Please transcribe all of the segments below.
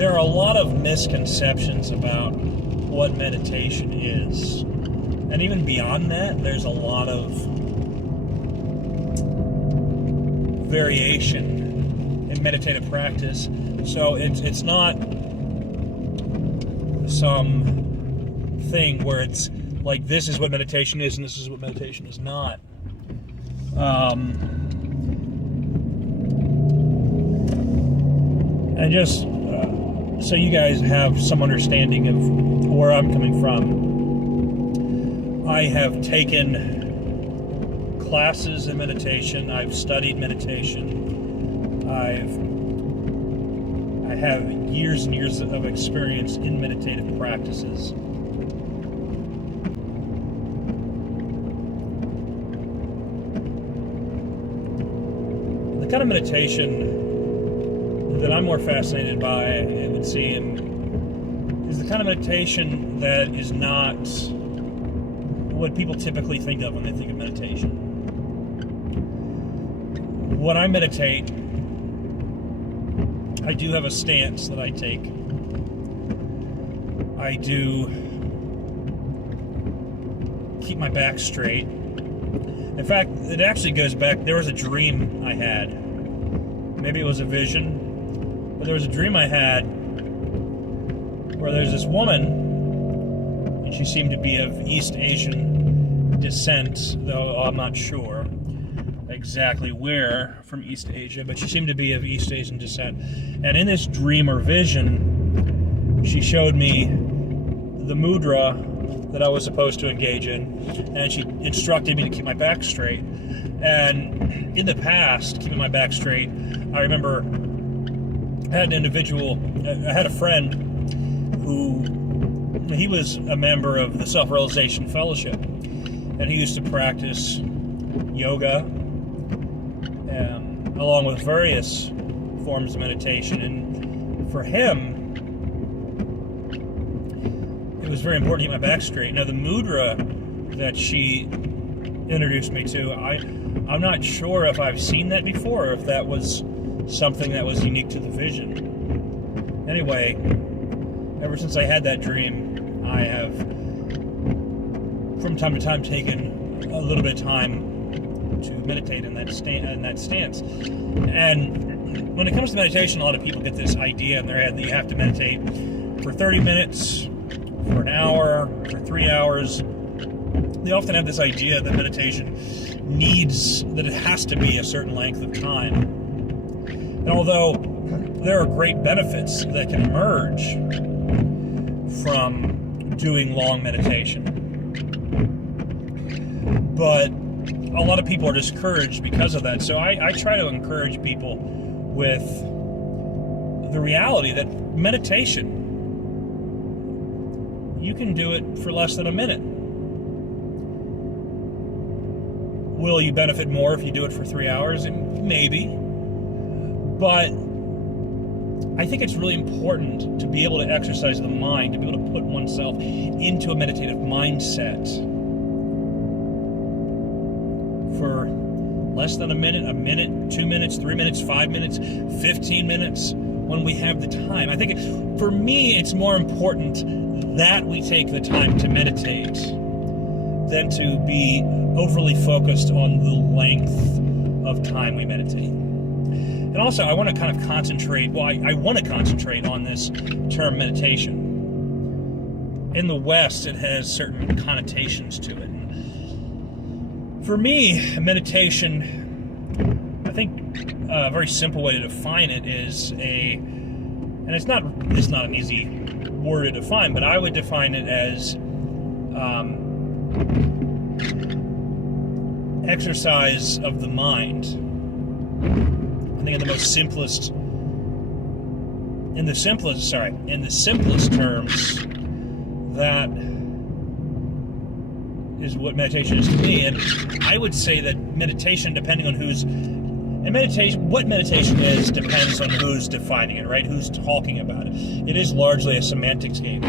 there are a lot of misconceptions about what meditation is. And even beyond that, there's a lot of variation in meditative practice. So it's not some thing where it's like this is what meditation is and this is what meditation is not. And just so you guys have some understanding of where I'm coming from, I have taken classes in meditation. I've studied meditation. I have years and years of experience in meditative practices. The kind of meditation that I'm more fascinated by, it would seem, is the kind of meditation that is not what people typically think of when they think of meditation. When I meditate, I do have a stance that I take. I do keep my back straight. In fact, it actually goes back, there was a dream I had. Maybe it was a vision. But there was a dream I had where there's this woman, and she seemed to be of East Asian descent, though I'm not sure exactly where from East Asia, but she seemed to be of East Asian descent. And in this dream or vision, she showed me the mudra that I was supposed to engage in, and she instructed me to keep my back straight. And in the past, keeping my back straight, I remember I had a friend who, he was a member of the Self-Realization Fellowship, and he used to practice yoga, along with various forms of meditation. And for him, it was very important to keep my back straight. Now, the mudra that she introduced me to, I'm not sure if I've seen that before, or if that was something that was unique to the vision. Anyway, ever since I had that dream, I have, from time to time, taken a little bit of time to meditate in that stance. And when it comes to meditation, a lot of people get this idea in their head that you have to meditate for 30 minutes, for an hour, for 3 hours. They often have this idea that meditation that it has to be a certain length of time. And although there are great benefits that can emerge from doing long meditation, but a lot of people are discouraged because of that. So I try to encourage people with the reality that meditation, you can do it for less than a minute. Will you benefit more if you do it for 3 hours? Maybe. But I think it's really important to be able to exercise the mind, to be able to put oneself into a meditative mindset for less than a minute, 2 minutes, 3 minutes, 5 minutes, 15 minutes, when we have the time. I think for me, it's more important that we take the time to meditate than to be overly focused on the length of time we meditate. And also, I want to kind of concentrate, I want to concentrate on this term meditation. In the West, it has certain connotations to it. And for me, meditation, I think a very simple way to define it is and it's not an easy word to define, but I would define it as exercise of the mind. I think in the simplest terms, that is what meditation is to me. And I would say that meditation, depending on what meditation is depends on who's defining it, right? Who's talking about it. It is largely a semantics game.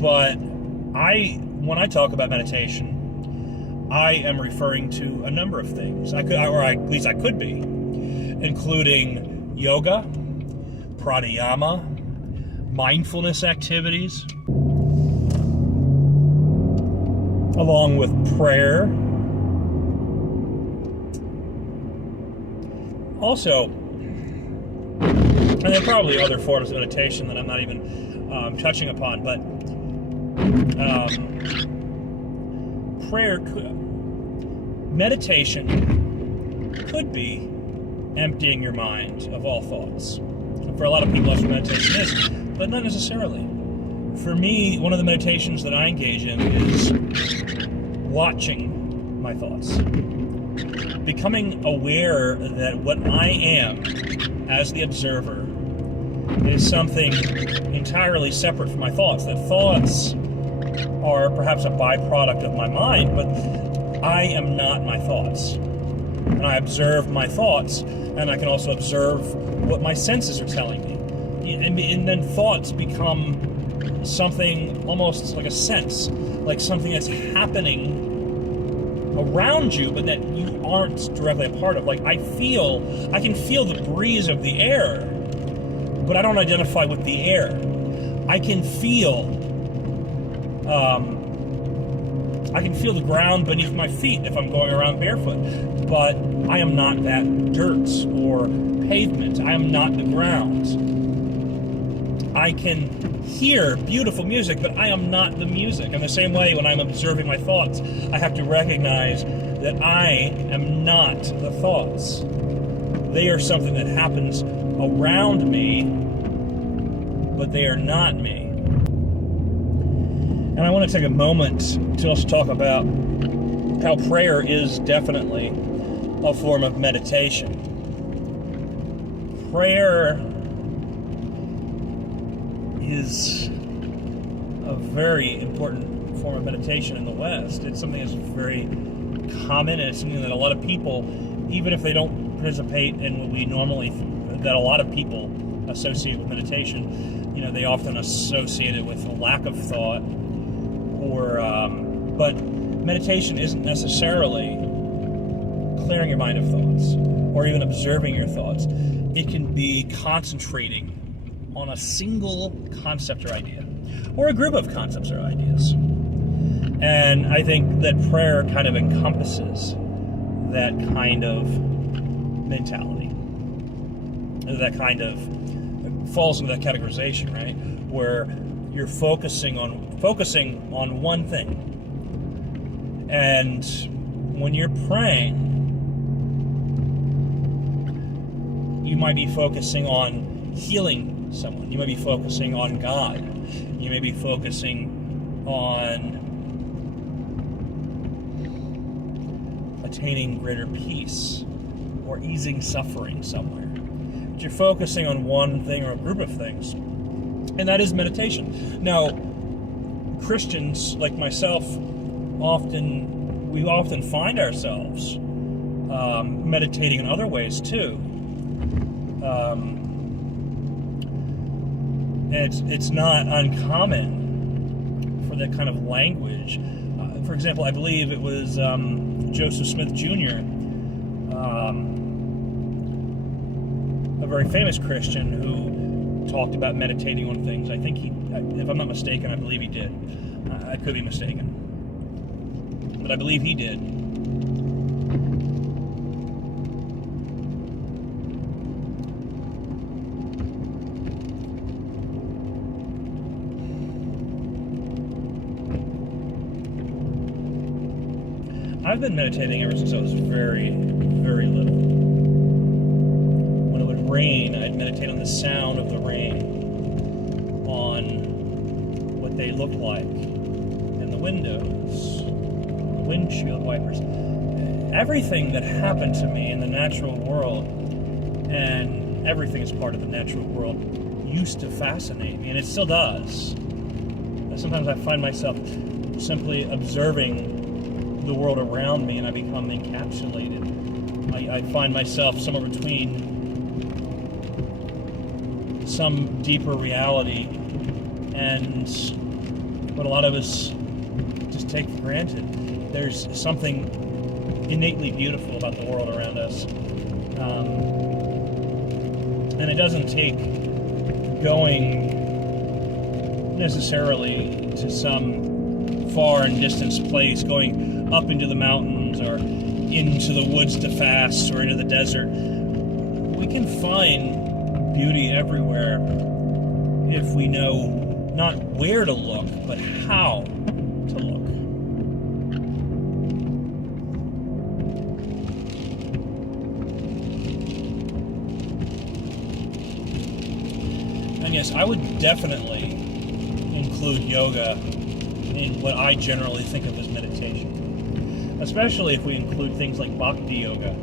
But when I talk about meditation, I am referring to a number of things. At least I could be, including yoga, pranayama, mindfulness activities, along with prayer. Also, and there are probably other forms of meditation that I'm not even touching upon, but meditation could be emptying your mind of all thoughts. For a lot of people, that's what meditation is, but not necessarily. For me, one of the meditations that I engage in is watching my thoughts. Becoming aware that what I am as the observer is something entirely separate from my thoughts. That thoughts are perhaps a byproduct of my mind, but I am not my thoughts. And I observe my thoughts, and I can also observe what my senses are telling me. And then thoughts become something almost like a sense, like something that's happening around you, but that you aren't directly a part of. Like I can feel the breeze of the air, but I don't identify with the air. I can feel the ground beneath my feet if I'm going around barefoot, but I am not that dirt or pavement. I am not the ground. I can hear beautiful music, but I am not the music. In the same way, when I'm observing my thoughts, I have to recognize that I am not the thoughts. They are something that happens around me, but they are not me. And I want to take a moment to also talk about how prayer is definitely a form of meditation. Prayer is a very important form of meditation in the West. It's something that's very common, and it's something that a lot of people, even if they don't participate in what we normally, that a lot of people associate with meditation, they often associate it with a lack of thought, but meditation isn't necessarily clearing your mind of thoughts, or even observing your thoughts. It can be concentrating on a single concept or idea, or a group of concepts or ideas. And I think that prayer kind of encompasses that kind of mentality. That kind of falls into that categorization, right? Where you're focusing on one thing. And when you're praying, you might be focusing on healing someone. You might be focusing on God. You may be focusing on attaining greater peace or easing suffering somewhere. But you're focusing on one thing or a group of things, and that is meditation. Now, Christians like myself often find ourselves meditating in other ways too. It's not uncommon for that kind of language. For example, I believe it was Joseph Smith Jr., a very famous Christian who talked about meditating on things. I think if I'm not mistaken, I believe he did. I could be mistaken, but I believe he did. I've been meditating ever since I was very, very little. When it would rain, I'd meditate on the sound of the rain, on what they look like in the windows, the windshield wipers. Everything that happened to me in the natural world, and everything is part of the natural world, used to fascinate me, and it still does. Sometimes I find myself simply observing the world around me, and I become encapsulated. I find myself somewhere between some deeper reality and what a lot of us just take for granted. There's something innately beautiful about the world around us, and it doesn't take going necessarily to some far and distant place, going up into the mountains or into the woods to fast or into the desert. We can find beauty everywhere if we know not where to look, but how to look. And yes, I would definitely include yoga in what I generally think of as meditation, especially if we include things like bhakti yoga.